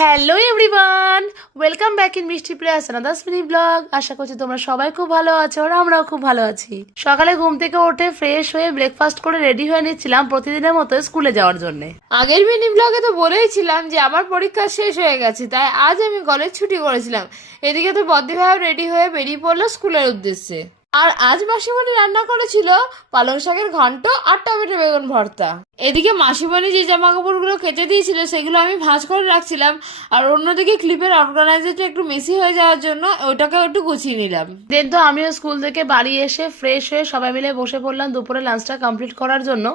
Hello everyone, welcome back in মিষ্টি place another mini blog. আশা করছি তোমরা সবাই খুব ভালো আছো আর আমরাও খুব ভালো আছি। সকালে ঘুম থেকে উঠে ফ্রেশ হয়ে ব্রেকফাস্ট করে রেডি হয়ে নিচ্ছিলাম প্রতিদিনের মতো স্কুলে যাওয়ার জন্য। আগের মিনি ব্লগে তো বলেইছিলাম যে আমার পরীক্ষা শেষ হয়ে গেছে, তাই আজ আমি কলেজ ছুটি করেছিলাম। এদিকে তো বদ্দি ভাইও রেডি হয়ে বেরিয়ে পড়লো স্কুলের উদ্দেশ্যে। আর আজ মাসিমণি রান্না করেছিল পালং শাকের ঘন্ট আর টমেটো বেগুন ভর্তা। এদিকে মাসিমণি যে জামা কাপড়গুলো কেচে দিয়েছিল সেগুলো আমি ভাঁজ করে রাখছিলাম, আর অন্যদিকে ক্লিপের অর্গানাইজারটা একটু মেসি হয়ে যাওয়ার জন্য ওইটাকেও একটু গুছিয়ে নিলাম। দেন তো আমিও স্কুল থেকে বাড়ি এসে ফ্রেশ হয়ে সবাই মিলে বসে পড়লাম দুপুরে লাঞ্চটা কমপ্লিট করার জন্য।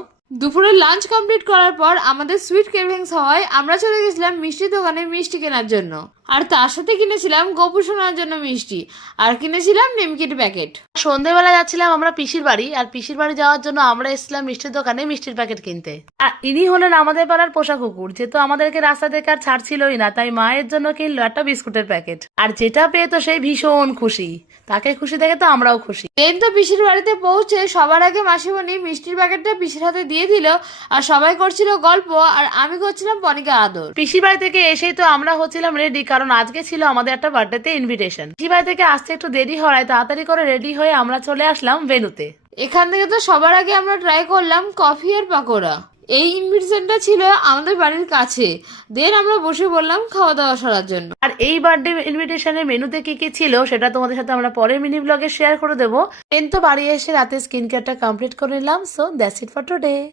দুপুরের লাঞ্চ কমপ্লিট করার পর আমাদের সুইট ক্রেভিংস হওয়ায় আমরা চলে গেছিলাম মিষ্টি দোকানে মিষ্টি কেনার জন্য। আর তার সাথে কিনেছিলাম গোপু সোনার জন্য মিষ্টি, আর কিনেছিলাম নিমকির প্যাকেট। সন্ধ্যেবেলা যাচ্ছিলাম আমরা পিসির বাড়ি, আর পিসির বাড়ি যাওয়ার জন্য আমরা এসেছিলাম মিষ্টির দোকানে মিষ্টির প্যাকেট কিনতে। আর ইনি হলেন আমাদের পাড়ার পোষা কুকুর। যেহেতু আমাদেরকে রাস্তা থেকে আর ছাড়ছিলই না, তাই মায়ের জন্য কিনলো একটা বিস্কুটের প্যাকেট। আর যেটা পেয়ে তো সেই ভীষণ খুশি, তাকে খুশি দেখে তো আমরাও খুশি। দেন তো পিসির বাড়িতে পৌঁছে সবার আগে মাসিমণি মিষ্টির প্যাকেটটা পিসির হাতে দিয়ে দিল, আর সবাই করছিল গল্প আর আমি করছিলাম পনিকে আদর। পিসির বাড়ি থেকে এসেই তো আমরা হচ্ছিলাম রেডি, কারণ আজকে ছিল আমাদের একটা বার্থডেতে ইনভিটেশন। পিসির বাড়ি থেকে আসতে একটু দেরি হয়, তাড়াতাড়ি করে রেডি হয়ে আমরা চলে আসলাম ভেন্যুতে। এখান থেকে তো সবার আগে আমরা ট্রাই করলাম কফি আর পাকোড়া। এই ইনভিটেশনটা ছিল আমাদের বাড়ির কাছে। দেন আমরা বসে বললাম খাওয়া দাওয়া সারার জন্য। আর এই বার্থডে ইনভিটেশনের মেনুতে কি কি ছিল সেটা তোমাদের সাথে আমরা পরের মিনি ব্লগে শেয়ার করে দেবো। দেন তো বাড়ি এসে রাতে স্কিন কেয়ারটা কমপ্লিট করে নিলাম। So that's it for today.